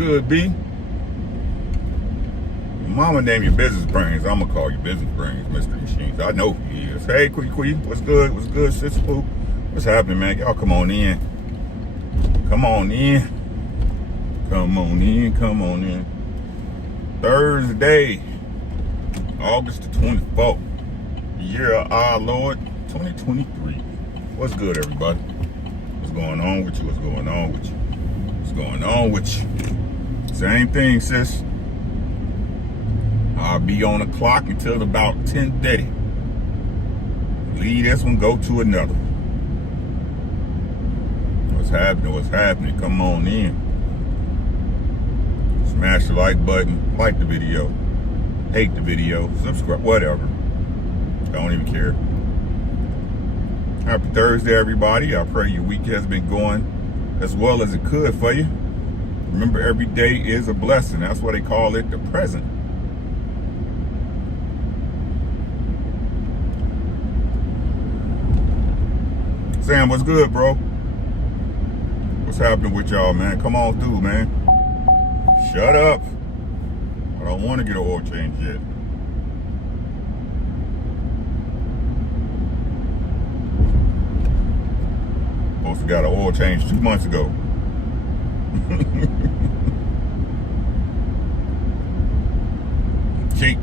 good, B? Mama name your business brains. I'm gonna call you business brains, Mr. Machines. I know who he is. Hey, Quee, what's good? What's good, Sister Pooh? What's happening, man? Y'all come on in. Come on in. Come on in. Come on in. Thursday, August the 24th, year of our Lord, 2023. What's good, everybody? What's going on with you? What's going on with you? What's going on with you? Same thing, sis. I'll be on the clock until about 10:30. Leave this one, go to another. What's happening? What's happening? Come on in. Smash the like button, like the video, hate the video, subscribe, whatever. I don't even care. Happy Thursday, everybody. I pray your week has been going as well as it could for you. Remember, every day is a blessing. That's why they call it the present. Sam, what's good, bro? What's happening with y'all, man? Come on through, man. Shut up. I don't want to get an oil change yet. Supposed to got an oil change 2 months ago. Cheap.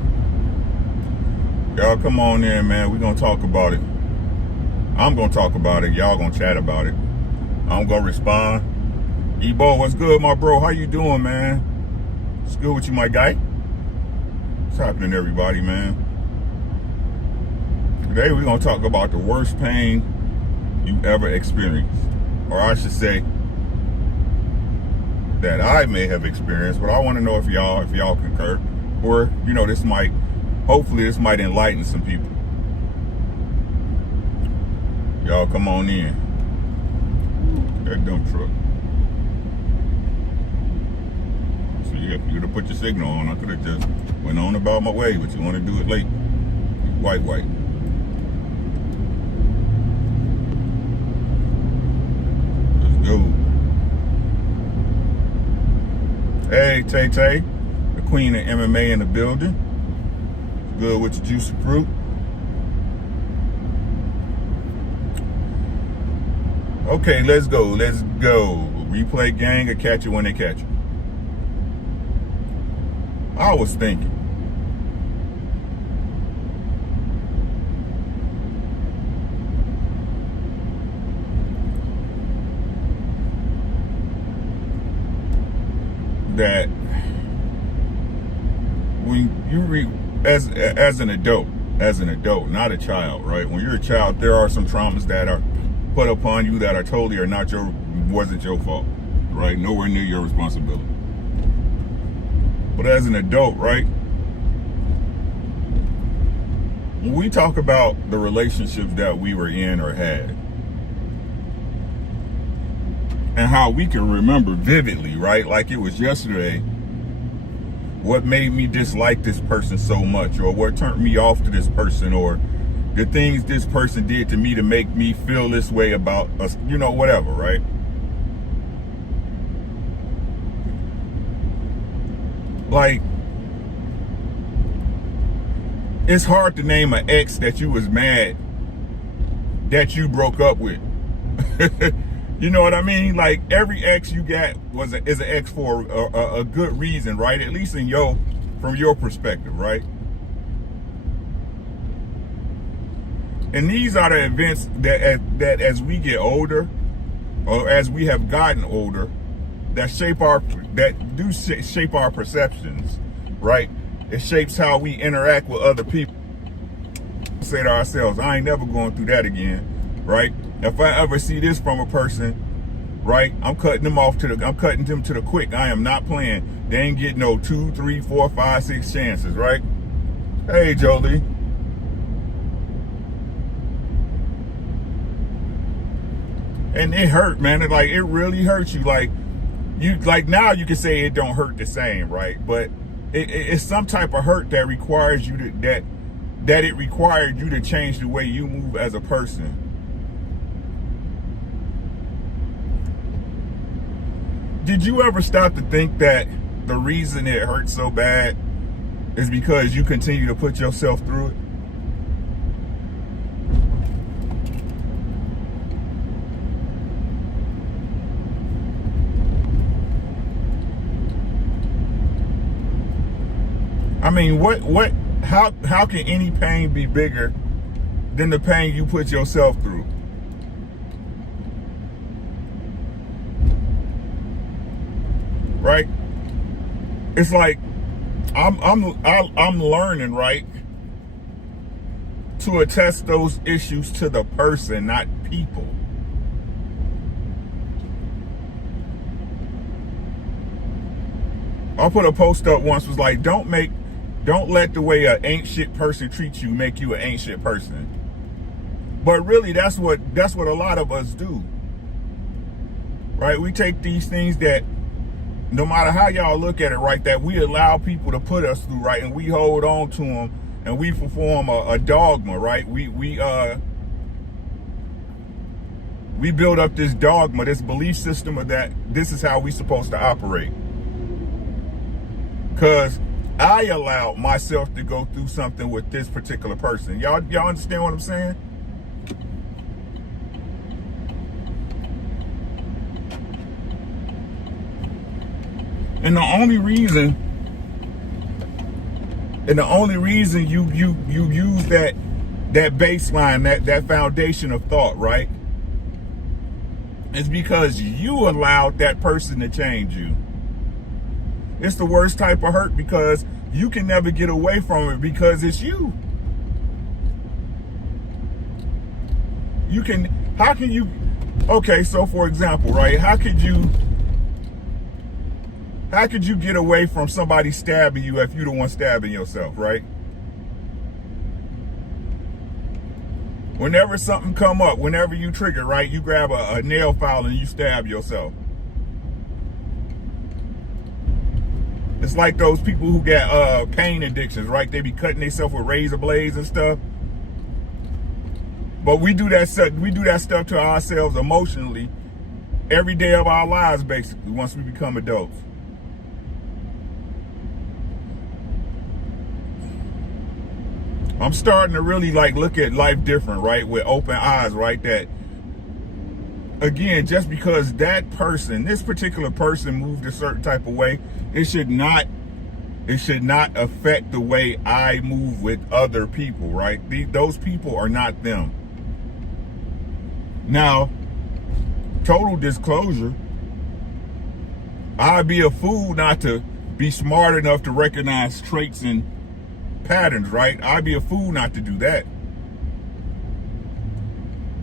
Y'all come on in, man. We're going to talk about it. I'm going to talk about it. Y'all going to chat about it. I'm going to respond. Ebo, what's good, my bro? How you doing, man? What's good with you, my guy? What's happening, everybody, man? Today, we're going to talk about the worst pain you ever experienced. Or I should say, that I may have experienced, but I want to know if y'all concur. Or, you know, hopefully this might enlighten some people. Y'all come on in. That dump truck. So yeah, if you could have put your signal on, I could have just went on about my way, but you want to do it late. White. Let's go. Hey, Tay, the queen of MMA in the building. Good with your juicy fruit. Okay, let's go. Replay gang or catch it when they catch you. I was thinking. That when you read as an adult, not a child, right? When you're a child, there are some traumas that are put upon you that are totally wasn't your fault, right? Nowhere near your responsibility. But as an adult, right? When we talk about the relationships that we were in or had, and how we can remember vividly, right? Like it was yesterday, what made me dislike this person so much, or what turned me off to this person, or the things this person did to me to make me feel this way about us, you know, whatever, right? Like, it's hard to name an ex that you was mad that you broke up with. You know what I mean? Like, every ex you got is an ex for a good reason, right? At least from your perspective, right? And these are the events that as we get older, or as we have gotten older, that shape our perceptions, right? It shapes how we interact with other people. Say to ourselves, I ain't never going through that again, right? If I ever see this from a person, right, I'm cutting them to the quick. I am not playing. They ain't getting no 2, 3, 4, 5, 6 chances, right? Hey, Jolie. And it hurt, man. It really hurts you. Now you can say it don't hurt the same, right? But it's some type of hurt that requires you that it required you to change the way you move as a person. did you ever stop to think that the reason it hurts so bad is because you continue to put yourself through it? I mean, how can any pain be bigger than the pain you put yourself through? Right? It's like I'm learning, right, to attest those issues to the person, not people. I put a post up once, was like, don't let the way an ain't shit person treats you make you an ain't shit person. But really, that's what a lot of us do. Right? We take these things that, no matter how y'all look at it, right, that we allow people to put us through, right, and we hold on to them, and we perform a dogma, right? We build up this dogma, this belief system of that this is how we supposed to operate. Because I allowed myself to go through something with this particular person. Y'all understand what I'm saying? And the only reason you use that baseline, that foundation of thought, right, is because you allowed that person to change you. It's the worst type of hurt because you can never get away from it because it's you. Okay, so for example, right, how could you get away from somebody stabbing you if you're the one stabbing yourself, right? Whenever something come up, whenever you trigger, right, you grab a nail file and you stab yourself. It's like those people who get pain addictions, right? They be cutting themselves with razor blades and stuff. But we do that stuff to ourselves emotionally every day of our lives, basically, once we become adults. I'm starting to really look at life different, right? With open eyes, right? That, again, just because this particular person moved a certain type of way, it should not affect the way I move with other people, right? Those people are not them. Now, total disclosure, I'd be a fool not to be smart enough to recognize traits and patterns, right? I'd be a fool not to do that.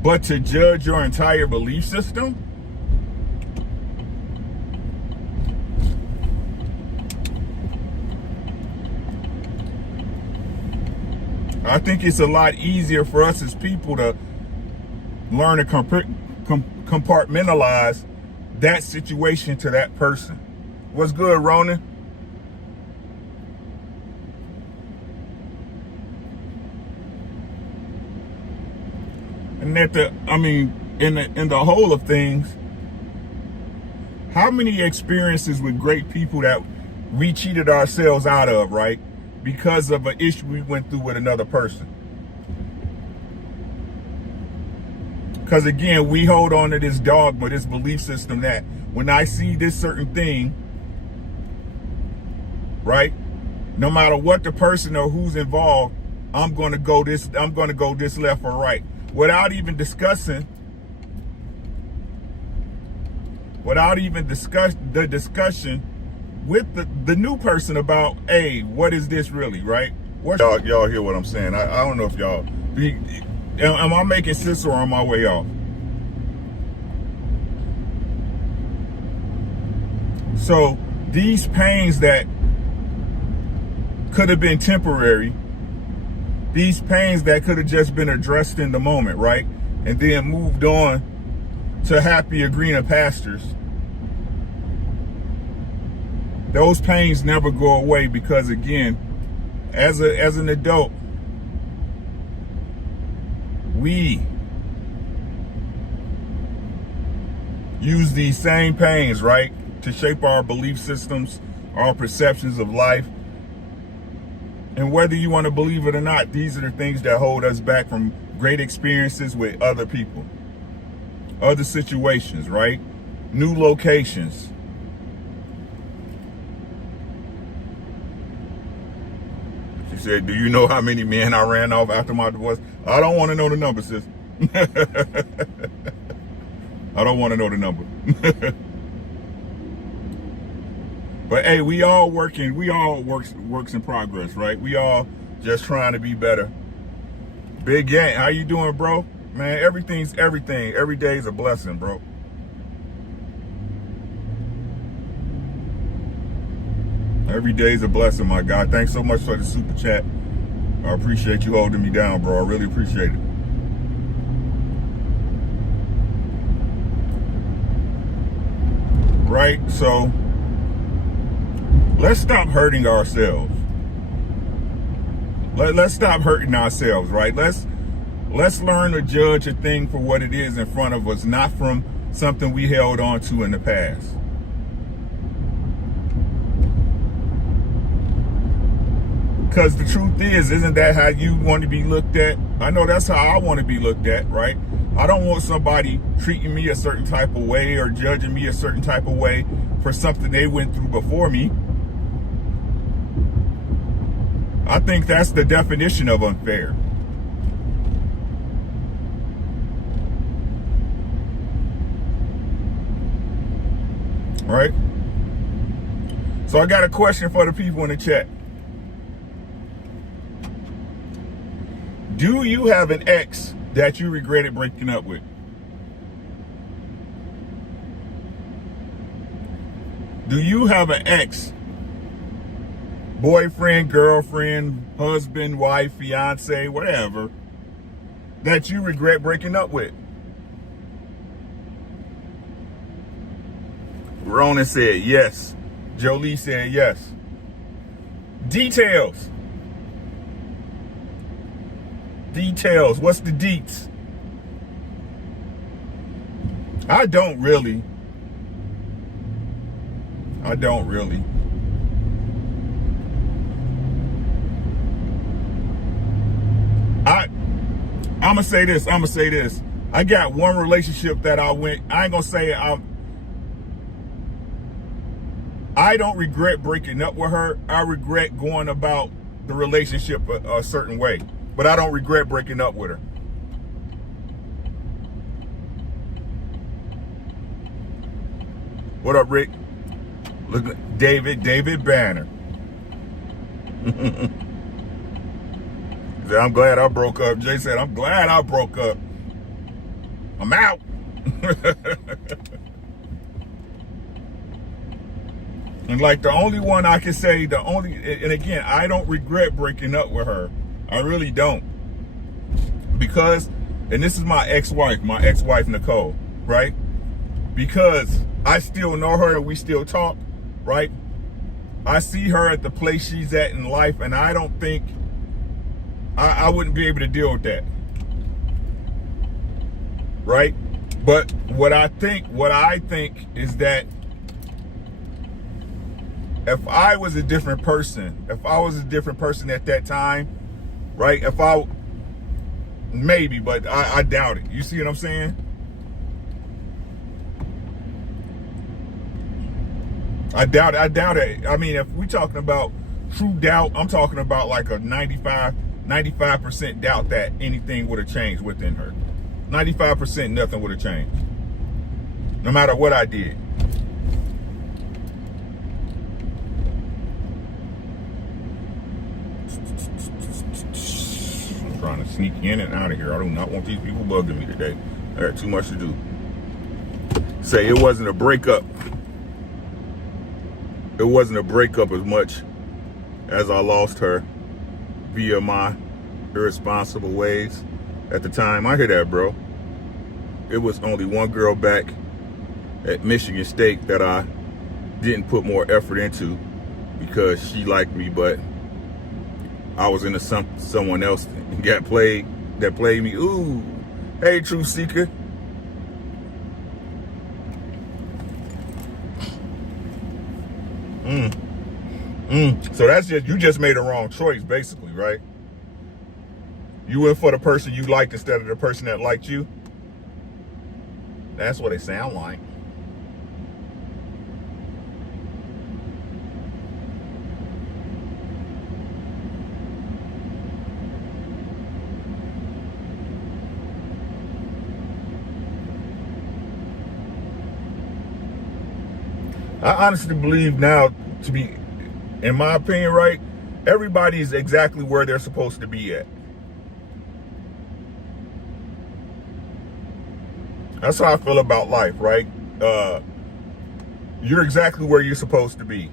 But to judge your entire belief system, I think it's a lot easier for us as people to learn to compartmentalize that situation to that person. What's good, Ronan? And in the whole of things, how many experiences with great people that we cheated ourselves out of, right? Because of an issue we went through with another person. Because again, we hold on to this dogma, this belief system that when I see this certain thing, right, no matter what the person or who's involved, I'm going to go this left or right, without even discussing the discussion with the new person about, hey, what is this really, right? Y'all hear what I'm saying? I don't know if y'all am I making sense or am I way off? So these pains that could have been temporary, these pains that could have just been addressed in the moment, right? And then moved on to happier, greener pastures. Those pains never go away because, again, as an adult, we use these same pains, right, to shape our belief systems, our perceptions of life. And whether you want to believe it or not, these are the things that hold us back from great experiences with other people, other situations, right? New locations. She said, do you know how many men I ran off after my divorce? I don't want to know the number, sis. I don't want to know the number. But hey, we all works in progress, right? We all just trying to be better. Big Gang, how you doing, bro? Man, everything's everything. Every day is a blessing, bro. Every day is a blessing, my guy. Thanks so much for the super chat. I appreciate you holding me down, bro. I really appreciate it. Right? So, let's stop hurting ourselves. Let's stop hurting ourselves, right? Let's learn to judge a thing for what it is in front of us, not from something we held on to in the past. Because the truth is, isn't that how you want to be looked at? I know that's how I want to be looked at, right? I don't want somebody treating me a certain type of way or judging me a certain type of way for something they went through before me. I think that's the definition of unfair. Right? So I got a question for the people in the chat. Do you have an ex that you regretted breaking up with? Do you have an ex, boyfriend, girlfriend, husband, wife, fiance, whatever, that you regret breaking up with? Ronan said yes. Jolie said yes. Details. Details. What's the deets? I don't really. I'm gonna say this. I got one relationship that I ain't gonna say I don't regret breaking up with her. I regret going about the relationship a certain way. But I don't regret breaking up with her. What up, Rick? Look at David Banner. He said, I'm glad I broke up. Jay said, I'm glad I broke up. I'm out. And like the only one I can say, and again, I don't regret breaking up with her. I really don't. Because, and this is my ex-wife Nicole, right? Because I still know her and we still talk, right? I see her at the place she's at in life, and I don't think, I wouldn't be able to deal with that. Right? But what I think is that if I was a different person at that time, right? Maybe, but I doubt it. You see what I'm saying? I doubt it. I mean, if we're talking about true doubt, I'm talking about like a 95% doubt that anything would have changed within her. 95% nothing would have changed. No matter what I did. I'm trying to sneak in and out of here. I do not want these people bugging me today. I got too much to do. Say it wasn't a breakup. It wasn't a breakup as much as I lost her via my irresponsible ways at the time. I hear that, bro. It was only one girl back at Michigan State that I didn't put more effort into because she liked me, but I was into someone else that played me. Ooh, hey, Truth Seeker. So that's just, you just made a wrong choice, basically, right? You went for the person you liked instead of the person that liked you. That's what it sound like. I honestly believe now, to be, in my opinion, right, everybody's exactly where they're supposed to be at. That's how I feel about life, right? You're exactly where you're supposed to be.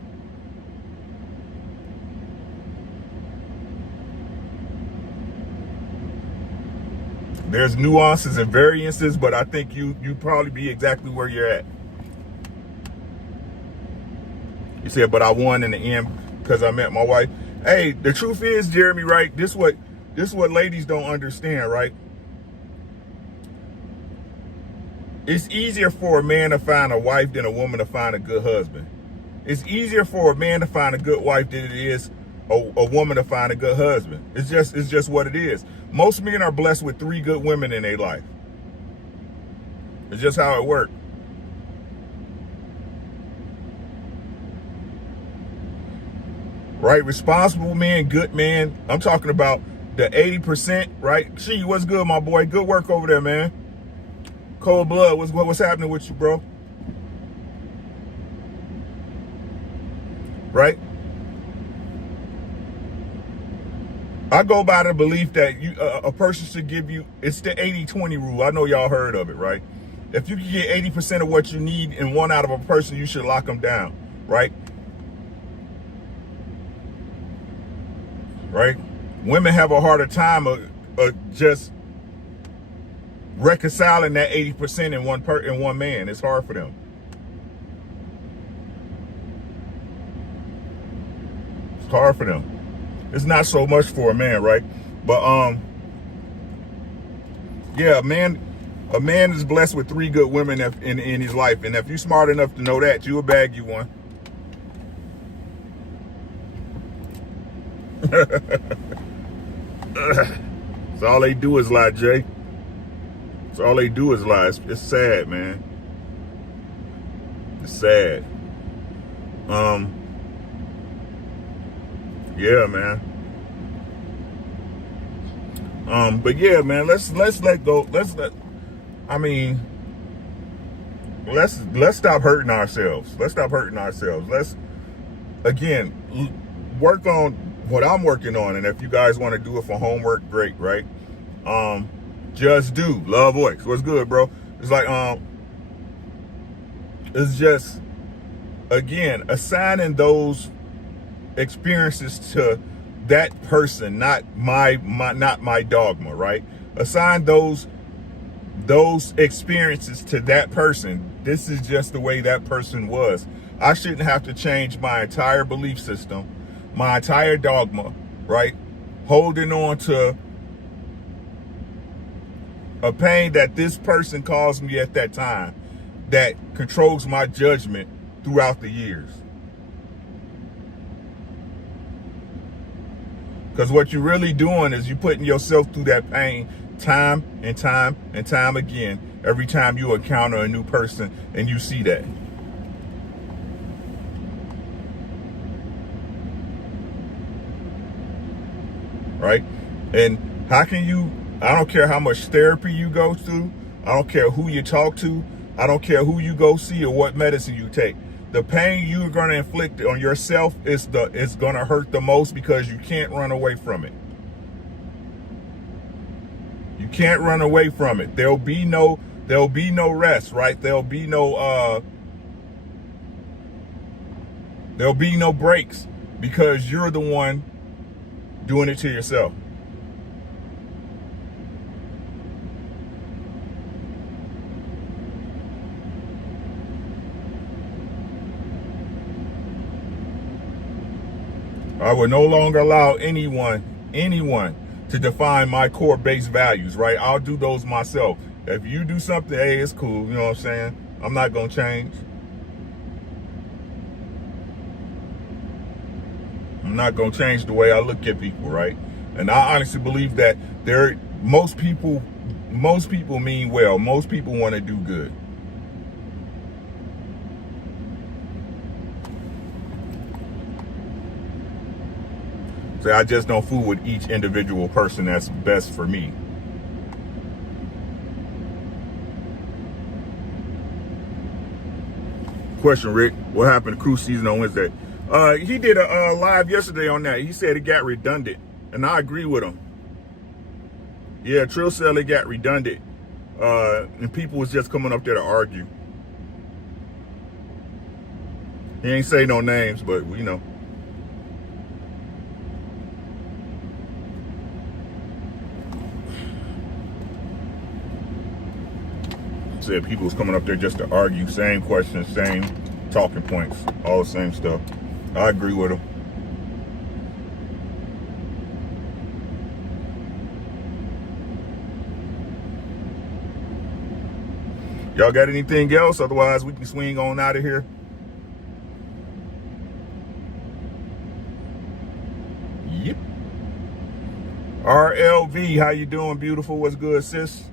There's nuances and variances, but I think you probably be exactly where you're at. You said, but I won in the end because I met my wife. Hey, the truth is, Jeremy, right? This what ladies don't understand, right? It's easier for a man to find a wife than a woman to find a good husband. It's easier for a man to find a good wife than it is a woman to find a good husband. It's just what it is. Most men are blessed with 3 good women in their life. It's just how it works. Right? Responsible man, good man. I'm talking about the 80%, right? Gee, what's good, my boy? Good work over there, man. Cold blood, what's happening with you, bro? Right? I go by the belief that a person should give you, it's the 80-20 rule. I know y'all heard of it, right? If you can get 80% of what you need in one out of a person, you should lock them down, right? Right? Women have a harder time of just reconciling that 80% in one man. It's hard for them. It's hard for them. It's not so much for a man, right? But yeah, a man is blessed with 3 good women in his life, and if you're smart enough to know that, you'll bag you one. So all they do is lie, Jay. So all they do is lie. It's sad, man. It's sad. Yeah, man. But yeah, man, let's let go. Let's stop hurting ourselves. Let's stop hurting ourselves. Let's, again, work on what I'm working on. And if you guys want to do it for homework, great, right? Just do. Love voice. What's good, bro? It's like, it's just, again, assigning those experiences to that person, not my dogma, right? Assign those experiences to that person. This is just the way that person was. I shouldn't have to change my entire belief system, my entire dogma, right? Holding on to a pain that this person caused me at that time that controls my judgment throughout the years. Because what you're really doing is you're putting yourself through that pain time and time and time again every time you encounter a new person and you see that. Right? And how can you, I don't care how much therapy you go through, I don't care who you talk to, I don't care who you go see or what medicine you take. The pain you're going to inflict on yourself is going to hurt the most because you can't run away from it. You can't run away from it. There'll be no rest, right? There'll be no breaks because you're the one doing it to yourself. I will no longer allow anyone to define my core base values, right? I'll do those myself. If you do something, hey, it's cool. You know what I'm saying? I'm not going to change. I'm not going to change the way I look at people, right? And I honestly believe that most people mean well. Most people want to do good. So I just don't fool with each individual person that's best for me. Question, Rick, what happened to cruise season on Wednesday? He did a live yesterday on that. He said it got redundant, and I agree with him. Yeah, Trill said it got redundant, and people was just coming up there to argue. He ain't say no names, but you know. Said people was coming up there just to argue, same questions, same talking points, all the same stuff. I agree with him. Y'all got anything else? Otherwise, we can swing on out of here. Yep. RLV, how you doing, beautiful? What's good, sis?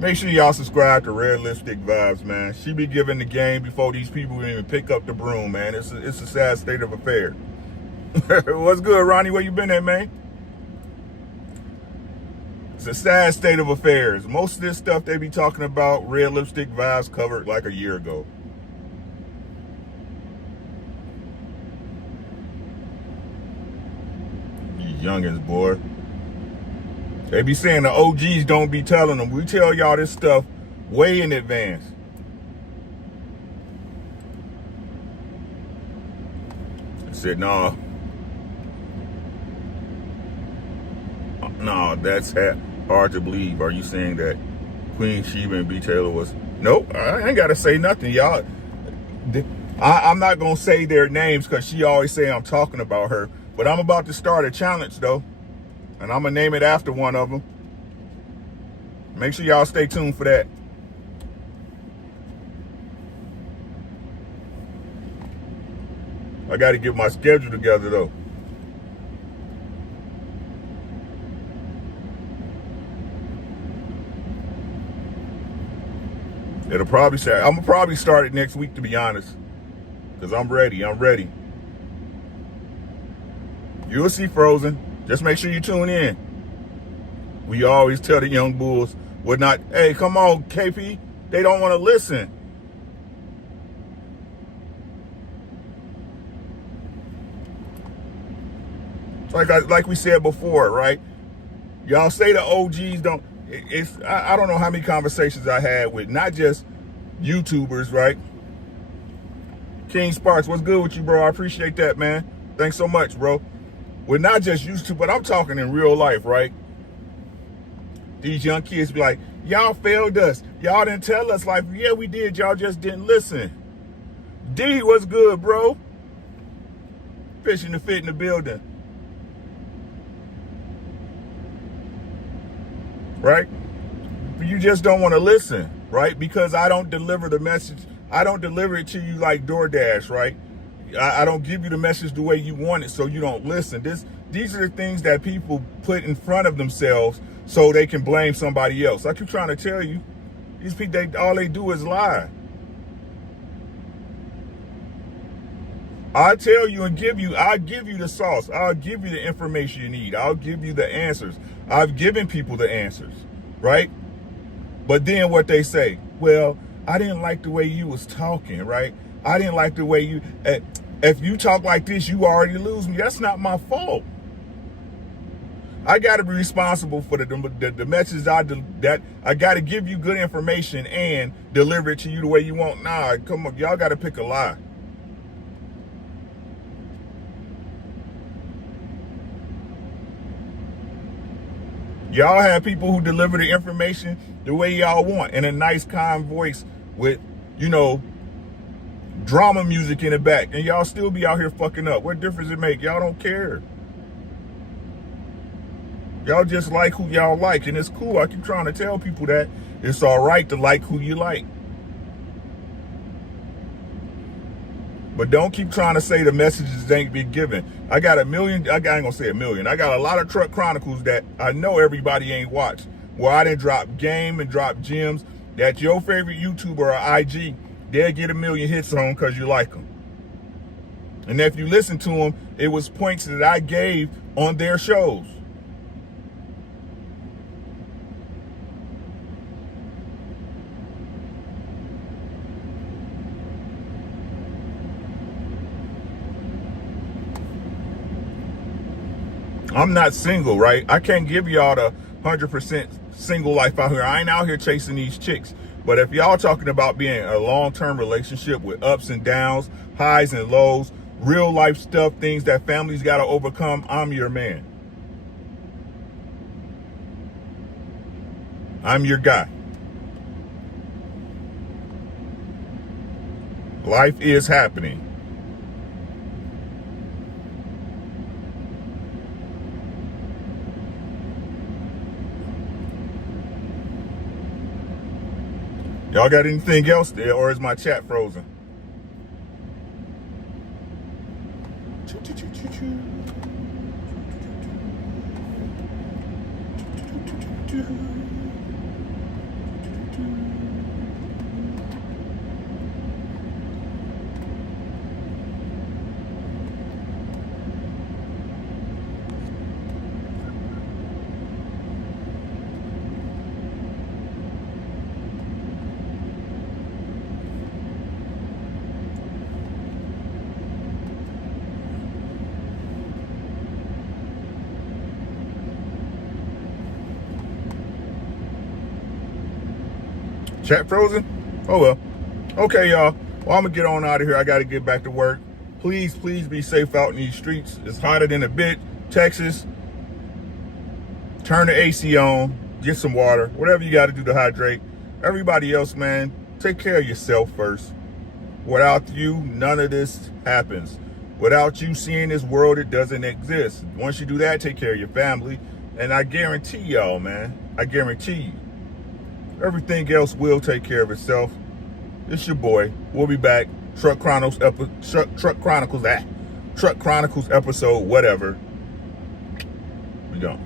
Make sure y'all subscribe to Red Lipstick Vibes, man. She be giving the game before these people even pick up the broom, man. It's a sad state of affairs. What's good, Ronnie? Where you been at, man? It's a sad state of affairs. Most of this stuff they be talking about, Red Lipstick Vibes covered like a year ago. You youngins, boy. They be saying the OGs don't be telling them. We tell y'all this stuff way in advance. I said, no, that's hard to believe. Are you saying that Queen Sheba and B. Taylor was? Nope, I ain't got to say nothing, y'all. I'm not going to say their names because she always say I'm talking about her. But I'm about to start a challenge, though. And I'm going to name it after one of them. Make sure y'all stay tuned for that. I got to get my schedule together, though. It'll probably say, I'm going to probably start it next week, to be honest. Because I'm ready. You'll see, Frozen. Just make sure you tune in. We always tell the young bulls, we're not, hey, come on, KP. They don't want to listen. Like we said before, right? Y'all say the OGs don't, I don't know how many conversations I had with not just YouTubers, right? King Sparks, what's good with you, bro? I appreciate that, man. Thanks so much, bro. We're not just used to, but I'm talking in real life, right? These young kids be like, y'all failed us. Y'all didn't tell us. Like, yeah, we did. Y'all just didn't listen. D, what's good, bro? Fishing the fit in the building. Right? You just don't want to listen, right? Because I don't deliver the message. I don't deliver it to you like DoorDash, right? I don't give you the message the way you want it, so you don't listen. These are the things that people put in front of themselves so they can blame somebody else. I keep trying to tell you, these people, all they do is lie. I'll tell you and I'll give you the sauce. I'll give you the information you need. I'll give you the answers. I've given people the answers, right? But then what they say, well, I didn't like the way you was talking, right? I didn't like the way you, if you talk like this, you already lose me. That's not my fault. I got to be responsible for the message that I got to give you good information and deliver it to you the way you want. Nah, come on, y'all got to pick a lie. Y'all have people who deliver the information the way y'all want in a nice, calm voice with, you know, drama music in the back, and y'all still be out here fucking up. What difference it make? Y'all don't care. Y'all just like who y'all like, and it's cool. I keep trying to tell people that it's all right to like who you like. But don't keep trying to say the messages ain't been given. I got a million, I ain't gonna say a million. I got a lot of Truck Chronicles that I know everybody ain't watched. Where I didn't drop game and drop gems that your favorite YouTuber or IG, they'll get a million hits on because you like them. And if you listen to them, it was points that I gave on their shows. I'm not single, right? I can't give y'all the 100% single life out here. I ain't out here chasing these chicks. But if y'all talking about being a long-term relationship with ups and downs, highs and lows, real life stuff, things that families got to overcome, I'm your man. I'm your guy. Life is happening. Y'all got anything else there, or is my chat frozen? Chat frozen? Oh well. Okay, y'all. Well, I'm gonna get on out of here. I gotta get back to work. Please be safe out in these streets. It's hotter than a bit. Texas, turn the AC on, get some water, whatever you gotta do to hydrate. Everybody else, man, take care of yourself first. Without you, none of this happens. Without you seeing this world, it doesn't exist. Once you do that, take care of your family. And I guarantee y'all, man, I guarantee you, everything else will take care of itself. It's your boy. We'll be back. Truck Chronicles episode, whatever. We gone.